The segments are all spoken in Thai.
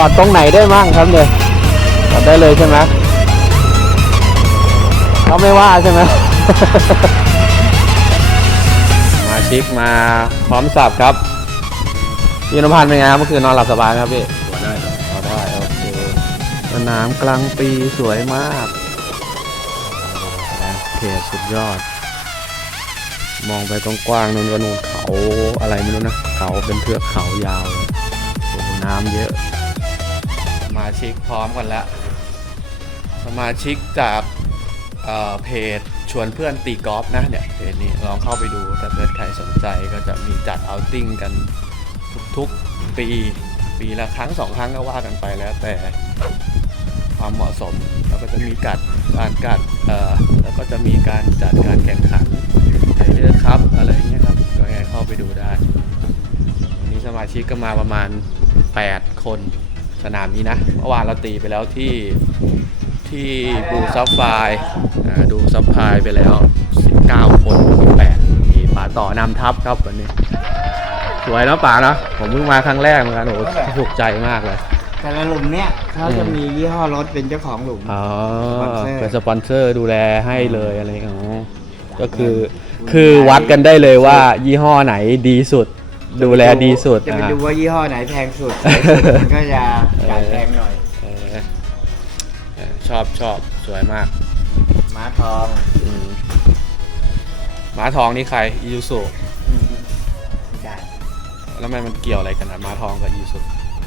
จอดตรงไหนได้มั่งครับเนี่ยจอดได้เลยใช่ไหมเขาไม่ว่าใช่ไหมมาชิกมาพร้อมสับครับพี่นพันธ์เป็นไงครับเมื่อคืนนอนหลับสบายไหมครับพี่ตัวได้ครับพอได้โอเคสนามกลางปีสวยมากโอเคสุดยอด มองไปกว้างๆนู่นก็นู่นเขาอะไรไม่รู้นะ เขาเป็นเทือกเขายาวเลยโอ้โหน้ำเยอะส มาชิกพร้อมกันแล้ว สมาชิกจากเเพจชวนเพื่อนตีกอล์ฟนะเนี่ยเพจนี้ลองเข้าไปดูถ้าเกิดใครสนใจก็จะมีจัดเอาติ้งกันทุกๆปีปีละครั้งสองครั้งก็ว่ากันไปแล้วแต่ความเหมาะสมแล้วก็จะมีกัดการกัดเอ่อแล้วก็จะมีการจัดการแข่งขันไทเดอร์คัพอะไรอย่างเงี้ยครับก็ยังไงเข้าไปดูได้วันนี้สมาชิกก็มาประมาณ 8 คน สนามนี้นะเมื่อวานเราตีไปแล้วที่ที่ดูซับไฟดูซับไฟไปแล้ว 19 คน8มีป่าต่อนำทัพครับวันนี้ สวยนะป่านะผมเพิ่งมาครั้งแรกเหมือนกันโอ้โหถูกใจมากเลยแต่ละหลุมเนี่ยเขาจะมียี่ห้อรถเป็นเจ้าของหลุมอ๋อสปอนเซอร์เป็นสปอนเซอร์ดูแลให้เลยอะไรอย่างเงี้ยอ๋อก็คือคือวัดกันได้เลยว่ายี่ห้อไหนดีสุด ดูแลดีสุดจะไปอะดูว่ายี่ห้อไหนแพงสุดสวยสุดมันก็จะจ่ายแพงหน่อยเออเออชอบชอบสวยมากม้าทองอืมม้าทองนี่ใครอียูสุอืมจ่ายแล้วมันมันเกี่ยวอะไรกันนะม้าทองกับอียูสุ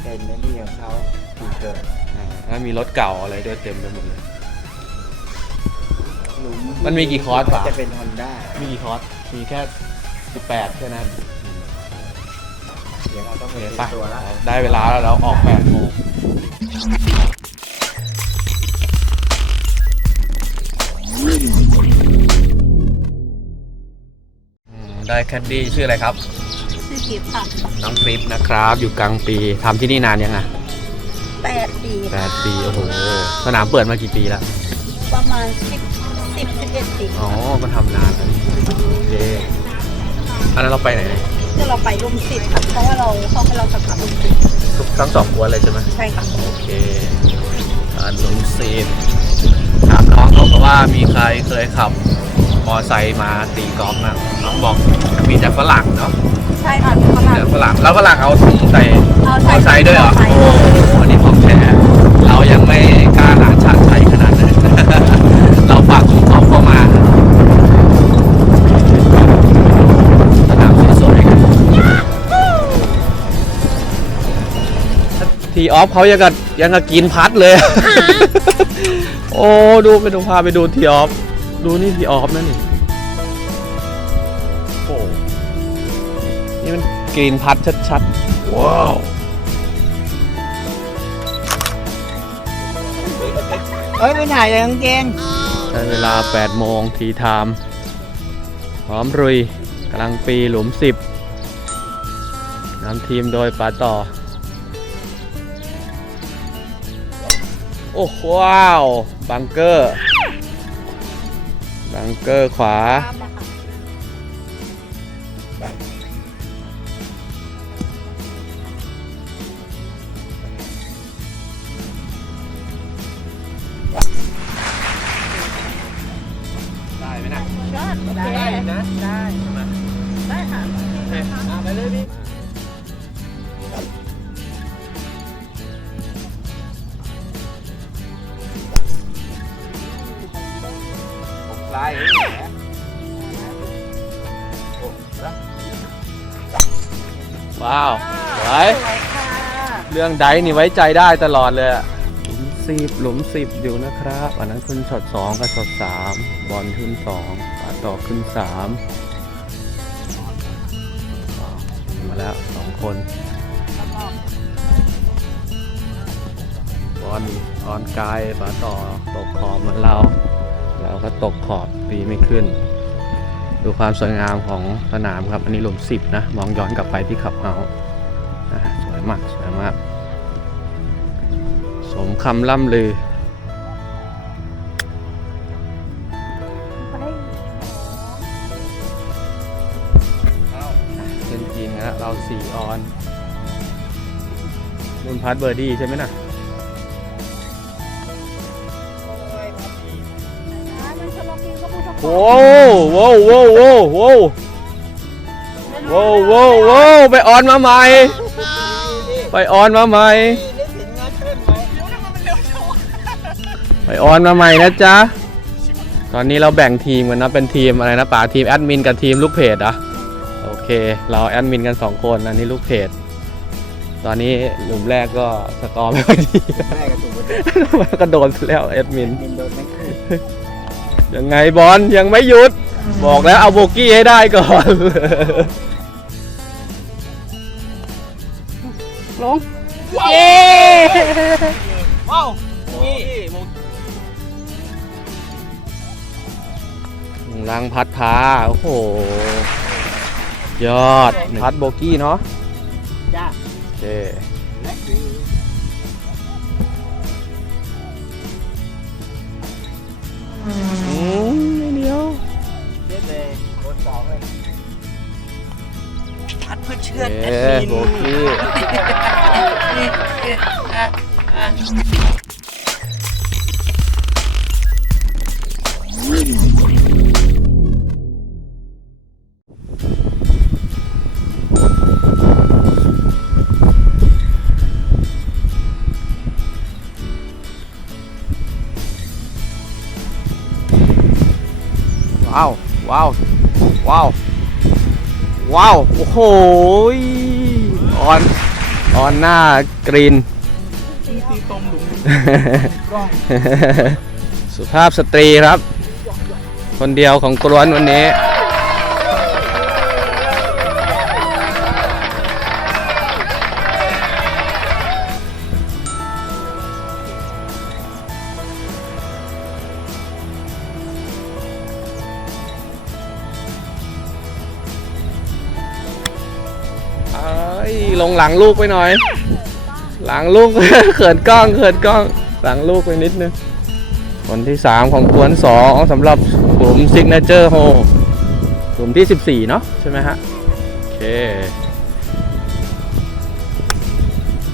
เป็นหน้าที่ของเขาที่เกิดอ่าแล้วมีรถเก่าอะไรด้วยเต็มไปหมดเลย หลุมมันมีกี่คอร์สปะจะเป็นฮอนด้ามีกี่คอร์สมีแค่ 18แค่นั้น เดี๋ยวเราต้องโอไปเคเตรียไปมตัวแล้ว ได้เวลาแล้วเราออก8โมงอืมได้แคดดี้ชื่ออะไรครับ ชื่อกิฟต์ค่ะน้องฟริปนะครับ อยู่กลางปีทำที่นี่นานยังอะแปดปีแปดปี โอ้โห สนามเปิดมากี่ปีแล้ว ประมาณสิบสิบสิบเอ็ดปีอ๋อ ก็ทำนานแล้วนี่โอเคอันนั้นเราไปไหนเนี่ย เดี๋ยวเราไปรุมสิบค่ะเพราะว่าเราเขาให้เราสักขับรุมสิบทุกทั้งสองกวนเลยใช่ไหมใช่ค่ะโอเคการลงซีนถามน้องเขาก็ว่ามีใครเคยขับมอไซค์มาตีกอล์ฟนะน้องบอกมีแต่ฝรั่งเนาะใช่ค่ะฝรั่งแต่ฝรั่งแล้วฝรั่งเอาถุงใส่เอามอไซค์ด้วยเหรอใส่โอ้โหอันนี้ ทีออฟเขายังกับยังกับกินพัดเลย โอ้ดูไปดูพาไปดูทีออฟดูนี่ทีออฟนั่นนี่โอ้นี่มันกรีนพัดชัดๆ ว้าวเอ้ยไปถ่ายแต่กางเกงได้เวลา 8 โมงทีไทม์พร้อมรุยกำลังปีหลุม 10นำทีมโดยปาต่อ โอ้ว้าว บังเกอร์ บังเกอร์ขวา รื่องไดนี่ไว้ใจได้ตลอดเลยอะหลุมสิบหลุมสิบอยู่นะครับ อันนั้นขึ้นช็อตสองกับช็อตสามบอลขึ้นสองปาต่อขึ้นสามอ้ามาแล้วสองคน บอลออนกายปาต่อตกขอบเหมือนเรา เราก็ตกขอบตีไม่ขึ้น ดูความสวยงามของสนามครับ อันนี้หลุมสิบนะ มองย้อนกลับไปที่ขับเฮาส์อะสวยมาก สวยมาก มคำล่ำลือ เป็นจีนนะเราสี่ออนนุนพัดเบอร์ดี้ใช่ไหมน่ะโว้วโว้วโว้วโว้วโว้วโว้โว้ไปออนมาใหม่ ไปออนมาใหม่ ไปออนมาใหม่นะจ๊ะ ตอนนี้เราแบ่งทีมกันนะ เป็นทีมอะไรนะป๋าทีมแอดมินกับทีมลูกเพจเหรอะโอเค เราแอดมินกัน 2 คนอันนี้ลูกเพจ ตอนนี้หลุมแรกก็สกอร์ไม่ค่อยดีแม่กระตุกกระตุกก็โดนแล้วแอดมินบินโดนไม่ขึ้นยังไงบอลยังไม่หยุด บอกแล้วเอาโบกี้ให้ได้ก่อน ลง เย้ว้าว ลังพัดพาโอ้โห ยอดพัดโบกี้เนาะจ้าโอเคอืมไม่เดียวเด็ดเลยโดนสองเลยพัดเพื่อเชือดเอ๊ะโบกี้ ว้าว ว้าว ว้าว ว้าว โอ้โหยออน ออนหน้ากรีนสุภาพสตรีครับ คนเดียวของกรวนวันนี้ หลังลูกไปหน่อย หลังลูก เขินกล้องเขินกล้อง หลังลูกไปนิดนึงคนที่3ของกวน2สำหรับกลุ่ม Signature h o กลุ่มที่14เนาะใช่ไหมฮะ โอเค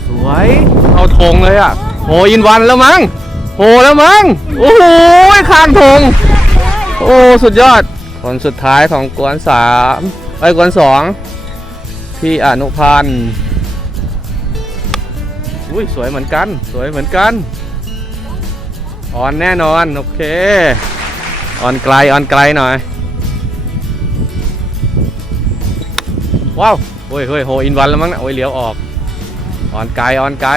สวยเอาธงเลยอะโหอินวันแล้วมั้งโหแล้วมั้งโอ้โหข้างธงโอ้สุดยอด คนสุดท้ายของกวน3ไอ้ยกวน2พี่อนุพันธ์ อุ้ยสวยเหมือนกัน สวยเหมือนกันอ่อนแน่นอน โอเคอ่อนไกลอ่อนไกลหน่อย ว้าวเฮ้ยเฮ้ยโฮอินวันแล้วมั้งนะโอ้ยเลี้ยวออกอ่อนไกลอ่อนไกล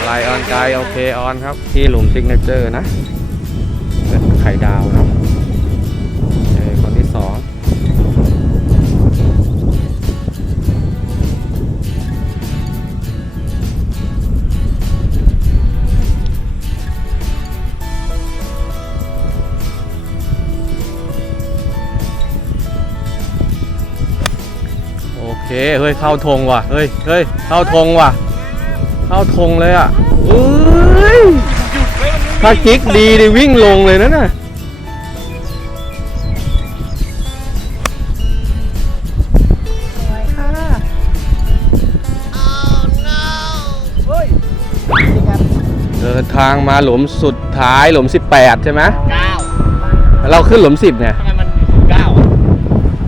ไกลอ่อนไกลโอเคอ่อนครับ ที่หลุมซิกเนเจอร์นะไข่ดาวนะ เคเฮ้ยเข้าธงว่ะ เฮ้ยเฮ้ยเข้าธงว่ะ เข้าธงเลยอะเอ้ยถ้ากิ๊กดีดิวิ่งลงเลยนะน่ะสวยค่ะเดินทางมาหลุมสุดท้ายหลุม 18 ใช่ไหมเก้าเราขึ้นหลุม 10ไงทำไมมันเก้าอะ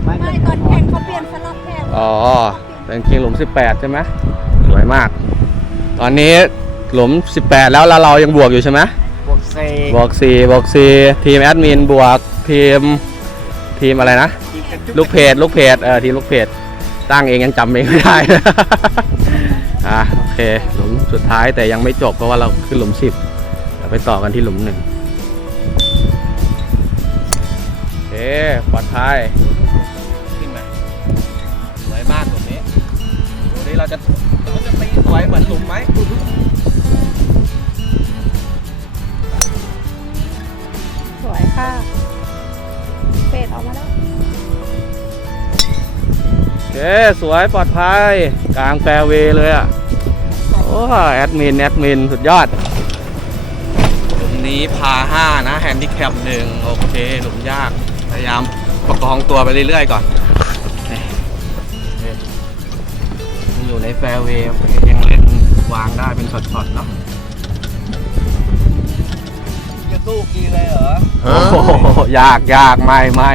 ไม่ตอนแข่งเขาเปลี่ยนส ลับแข่งอ๋อแต่จริงๆหลุม 18 ใช่ไหมสวยมาก ตอนนี้หลุม 18 แล้วแล้วเรายังบวกอยู่ใช่ไหมบวกเซบวก4บวก4ทีมแอดมินบวกทีมทีมอะไรนะทีมกระจุกลูกเพจลูกเพจเออทีมลูกเพจตั้งเองยังจำเองไม่ได้ อะโอเค หลุมสุดท้ายแต่ยังไม่จบเพราะว่าเราขึ้นหลุม 10เราไปต่อกันที่หลุมหนึ่งโอเคปลอดภัย จะเราจะตีสวยเหมือนหลุมไหมสวยค่ะเฟดออกมาแล้วโอเคสวยปลอดภัย กลางแฟร์เวย์เลยอะ โอ้แอดมิน แอดมิน สุดยอด หลุมนี้พาห้านะ แฮนดิแคปหนึ่งโอเค หลุมยาก พยายามประคองตัวไปเรื่อยๆก่อน อยู่อยู่ในแฟร์เวย์ยังเล่นวางได้เป็นช็อตๆเนาะจะสู้กีเลยเหรอโอ้โหยากยากไม่ไม่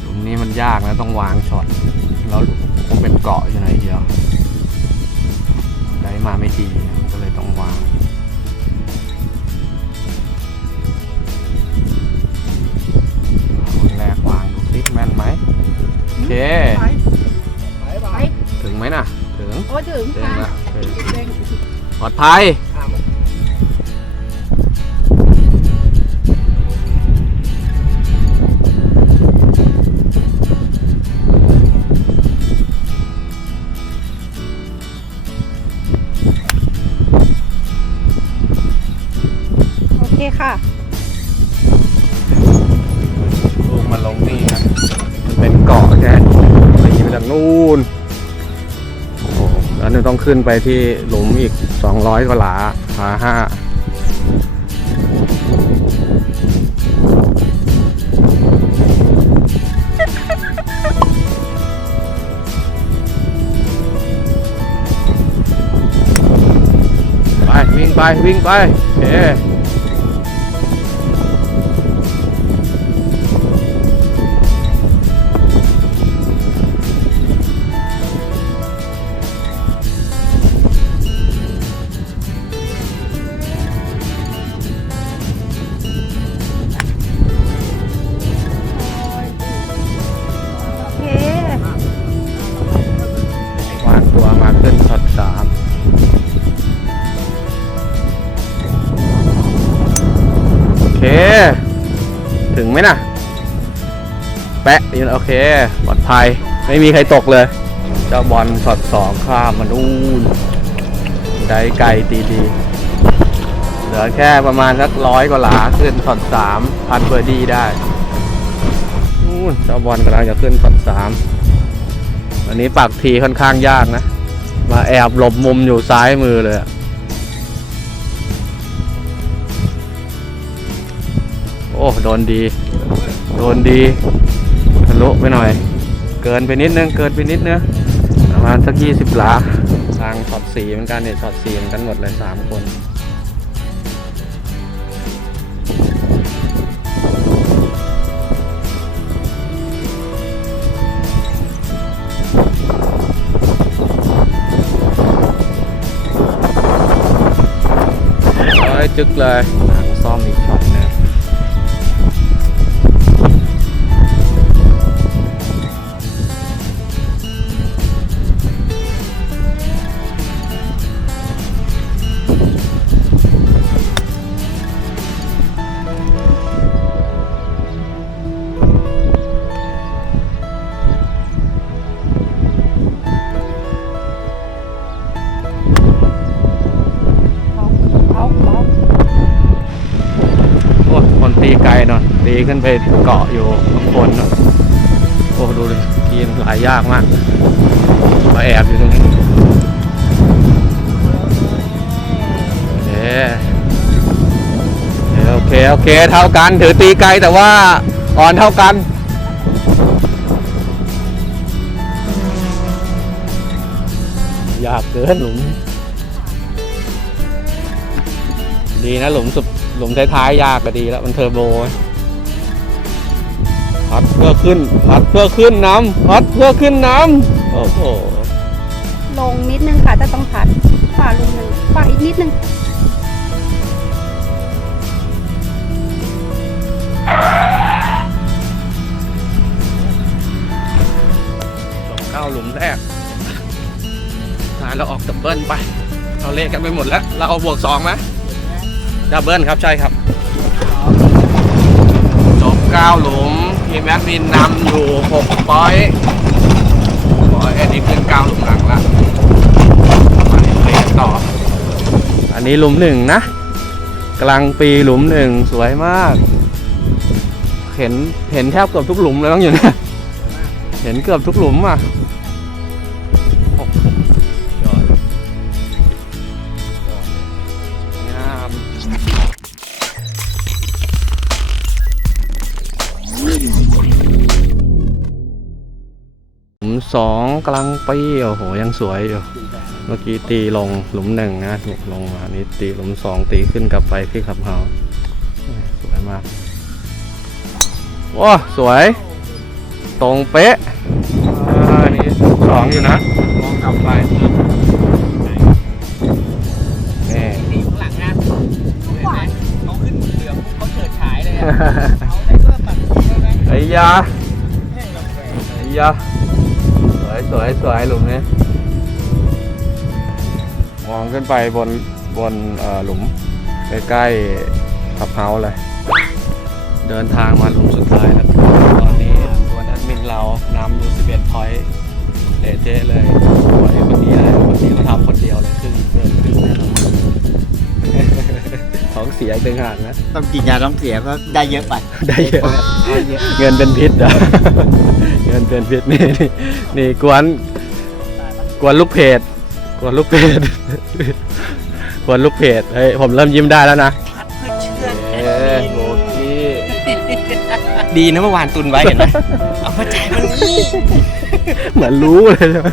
หลุมนี้มันยากนะต้องวางช็อตแล้วคงเป็นเกาะอยู่ไหนเดียวได้มาไม่ดีก็เลยต้องวางคนแรกวางดูซิแม่นไหมโอเค ไหมน่ะ ถึงโอ้ถึงถึงค่ะละโอเคเร่งปลอดภัยอะโอเคค่ะ ลูกมาลงนี่ครับมันเป็นเกาะแค่หนีมาจากนู่นโอ้โห แล้วนี่ต้องขึ้นไปที่หลุมอีก 200กว่าหลาหาห้าไป วิ่งไป วิ่งไปเอเคโอ แปะยืนโอเคปลอดภัยไม่มีใครตกเลย เจ้าบอลช็อตสองข้ามมานู่นได้ไกลตีดีเหลือแค่ประมาณสักร้อยกว่าหลาขึ้นช็อตสามพันเบอร์ดีได้นู่นเจ้าบอลกำลังจะขึ้นช็อตสามอันนี้ปักทีค่อนข้างยากนะ มาแอบหลบมุมอยู่ซ้ายมือเลยโอ้ โดนดี โดนดี ลุไปหน่อย เกินไปนิดนึง เกินไปนิดนึงประมาณสักยี่สิบหลาทางช็อตสีเหมือนกันเนี่ยช็อตสีเหมือนกันหมดเลยสามคนจึกเลยหางซ่อมอีก ขึ้นไปเกาะอยู่ข้างบนโอ้ดูดิทีหลายยากมากมาแอบอยู่ตรงนี้โอเคโอเค โอเค เท่ากัน ถือตีไกลแต่ว่าอ่อนเท่ากันยากเกินหลุม ดีนะหลุมสุดหลุมท้ายๆยากก็ดีแล้ว มันเทอร์โบ พัดเพื่อขึ้น พัดเพื่อขึ้นน้ำพัดเพื่อขึ้นน้ำโอ้โหลงนิดนึงค่ะจะต้องพัดฝ่าลุงหนึ่งฝ่าอีกนิดนึงจบเข้าหลุมแรกท้ายเราออกดับเบิลไปเราเลขกันไปหมดแล้ว เราเอาบวกสองไหมดับเบิลครับใช่ครับจบเก้าหลุม ทีมแอดมินนำอยู่หกปอยต์ปอยต์อันนี้ขึ้นเก้าหลุมหลังละมาเล่นต่อ อันนี้หลุมหนึ่งนะ กลางปีหลุมหนึ่งสวยมาก เห็นเห็นแทบเกือบทุกหลุมเลยต้องอยู่เนี่ยเห็นเกือบทุกหลุมอะ 12 กลางปีโอ้โห ยังสวยอยู่ เมื่อกี้ตีลงหลุมหนึ่งนะลงมานี่ตีหลุมสองตีขึ้นกลับไปขึ้นขับเฮาสวยมากว้าสวย ตรงเป๊ะอันนี้สองอยู่นะมองกลับไปนี่ตีข้างหลังนะเขาขึ้นมือเรือเขาเฉิดฉายเลยอะเขาได้เพิ่มแบบไอ้ยาไอ้ยา สวยสวยหลุมนี้มองขึ้นไปบนบนหลุมใกล้ๆขับเฮาเลย เดินทางมาหลุมสุดท้ายแล้วตอนนี้ตัวนแอดมินเรานำอยู่11พอยต์เละเทะเลยสวยคนนี้เลยคนนี้เขาทำคนเดียว เสียอีกต่างหากนะ ต้องกินยาต้องเสียเพราะได้เยอะไปได้เยอะได้เยอะเงินเป็นพิษเหรอ เงินเป็นพิษนี่นี่นี่กวนกวนลูกเพจกวนลูกเพจกวนลูกเพจเฮ้ยผมเริ่มยิ้มได้แล้วนะเอ้ยโบกี้ดีนะเมื่อวานตุนไว้เห็นไหมเอามาจ่ายมันนี่เหมือนรู้เลยใช่ไหม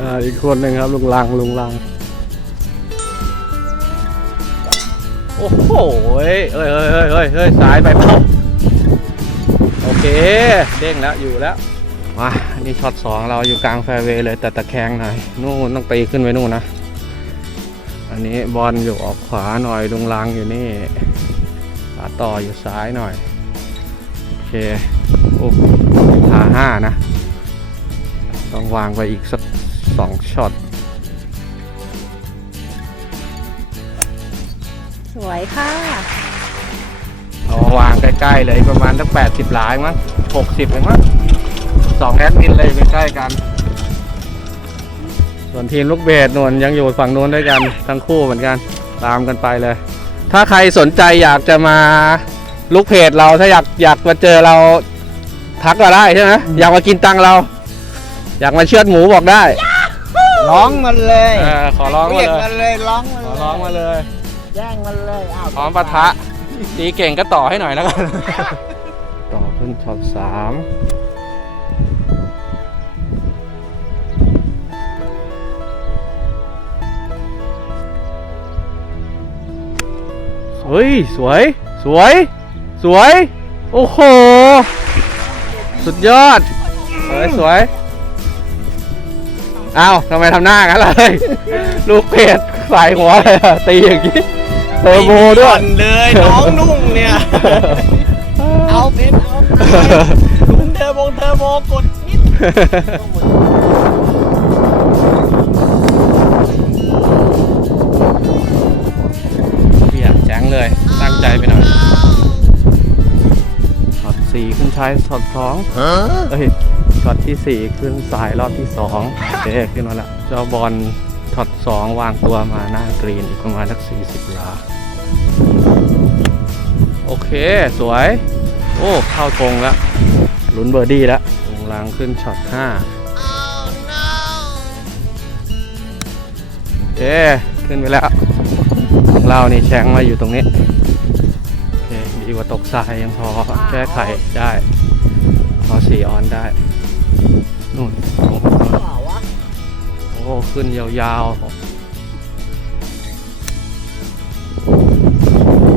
อ่าอีกคนหนึ่งครับลุงลังลุงลัง โอ้โหเฮ้ยเฮ้ยเฮ้ยเฮ้ยเฮ้ยสายไปเปล่าโอเค เด้งแล้วอยู่แล้วมานี่ช็อตสองเราอยู่กลางแฟร์เวย์เลยแต่ตะแคงหน่อยนู่นต้องตีขึ้นไปนู่นนะ อันนี้บอลอยู่ออกขวาหน่อยลุงลังอยู่นี่ขาต่ออยู่ซ้ายหน่อย โอเคโอ้พาห้านะ ต้องวางไปอีกสักสองช็อต สวยค่ะเอามาวางใกล้ๆเลยประมาณสักแปดสิบหลายมั้งหกสิบเลยมั้งสองแอดมินเลยใกล้ๆกัน ส่วนทีมลูกเบสนวลยังอยู่ฝั่งนู้นด้วยกันทั้งคู่เหมือนกัน ตามกันไปเลย ถ้าใครสนใจอยากจะมาลูกเพจเราถ้าอยากอยากมาเจอเราทักมาได้ใช่ไหมอยากมากินตังเรา อยากมาเชือดหมูบอกได้ ร้องมันเลยเออขอร้องมาเรียกเลย มันเลยร้องมันขอร้องมาเลย แย่งมันเลยอ้าวพร้อมปะทะตีเก่งก็ต่อให้หน่อยแล้วกันต่อขึ้นช็อตสามเฮ้ย สวย สวย สวย โอ้โห สุดยอด สวย สวยอ้าวทำไมทำหน้างั้นเลย ลูกเพจใส่หัวเลยอะตีอย่างนี้ เทอร์โบด้วย เลยน้องนุ่งเนี่ย เอาเป็นเอาคุณเทอร์โบเทอร์โบกดนิดเบียดแจ้งเลย ตั้งใจไปหน่อยช็อตสี่ขึ้นใช้ช็อตสองเอ้ยช็อตที่สี่ขึ้นสายรอบที่สองโอเคขึ้นมาแล้วเจ้าบอล ช็อตสองวางตัวมาหน้ากรีนอีกประมาณสักสี่สิบลาโอเค สวย โอ้ เข้าตรงแล้วลุ้นเบอร์ดี้แล้วลงลางขึ้นช็อตห้าเอ๊ขึ้นไปแล้วของเรานี่แชงมาอยู่ตรงนี้โอเคดีกว่าตกทรายยังพอแก้ไขได้ พอสีออนได้ ขึ้นยาวๆ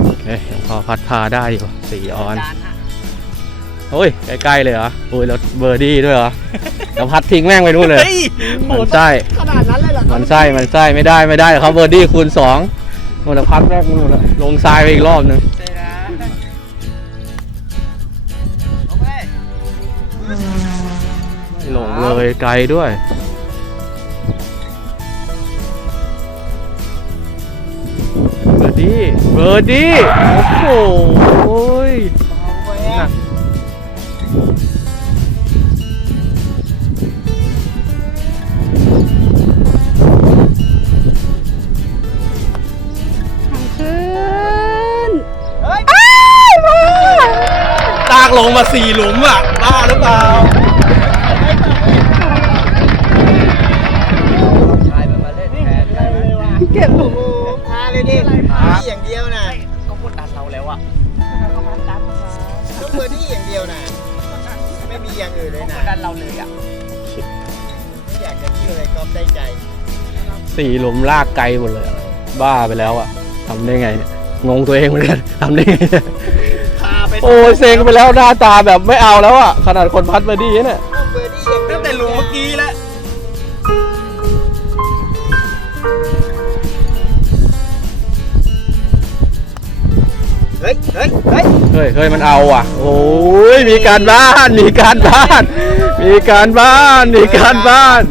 โอเคยังพอพัดพาได้อยู่สีออนโอ้ยใกล้ๆเลยเหรอโอ้ยแล้วเบอร์ดี้ด้วยเหรอแล้วพัดทิ้งแม่งไปนู่นเลยมันไส้ขนาดนั้นเลยเหรอมันไส้มันไส้ไม่ได้ไม่ได้เขาเบอร์ดี้คูณสองมันจะพัดแม่งนู่นละลงทรายไปอีกรอบหนึงใช่นะเอาไปไม่ลงเลยไกลด้วย ดี้เบอร์ดี้โอ้โหยเอาไปอะทางขึ้นเฮ้ยตากลงมาสี่หลุมอะบ้าหรือเปล่า อร์ดี้อย่างเดียวนะไม่มีอย่างอื่นเลยนะกดดันเราเลยอะชิดไม่อยากจะเชื่อเลยก๊อฟได้ใจสี่หลุมลากไกลหมดเลยอะบ้าไปแล้วอะทำได้ไงเนี่ยงงตัวเองเหมือนกันทำได้ไงเนี่ยพาไปโอ้ยเซ็งไปแล้วหน้าตาแบบไม่เอาแล้วอะขนาดคนพัดมาดีเนี่ย ฮ้ยเฮ้ยเฮ้ยเฮ้ยเฮ้ยมันเอาอะ โอ้ยมีการบ้าน มีการบ้าน มีการบ้าน มีการบ้าน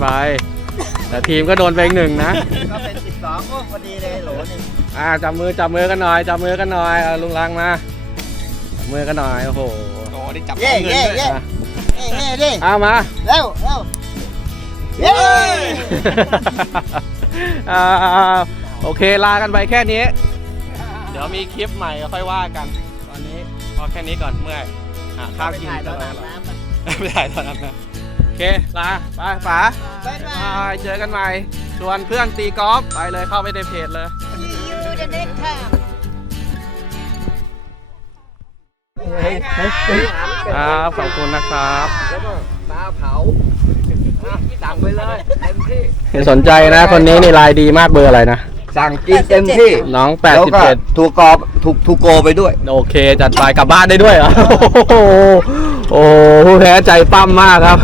ไป แต่ทีมก็โดนไปอีกหนึ่งนะ ก็เป็นสิบสองโอ้พอดีเลยโหลนี่อ่าจับมือจับมือกันหน่อยจับมือกันหน่อยเอาลุงลังมาจับมือกันหน่อยโอ้โหโอ้ได้จับเย่เย่เย่อะเย่เย่เย่เอามา เร็วเร็วเย้อ่าโอเคลากันไปแค่นี้ เดี๋ยวมีคลิปใหม่ก็ค่อยว่ากัน ตอนนี้พอแค่นี้ก่อนเมื่อยหาข้าวกินถ่ายตตอนลออาดบน้ำ ไปไม่ถ่ายตอนนั้นนะโอ เค ลา ไปป๋าบ๊ายบายบายเจอกันใหม่ ชวนเพื่อนตีกอล์ฟไปเลยเข้าไปในเพจเลย See you the next time ครับ ขอบคุณนะครับ แล้วก็ปลาเผาสั่งไปเลยเต็มที่สนใจนะ คนนี้นี่ลายดีมากเบอร์อะไรนะ สั่งกินเต็มที่น้อง แล้วก็87 ถูกกรอบถูกถูกโกไปด้วย โอเค จัดไปกลับบ้านได้ด้วยเหรอโอ้โห โอ้โหผู้แพ้ใจปั้มมากครับ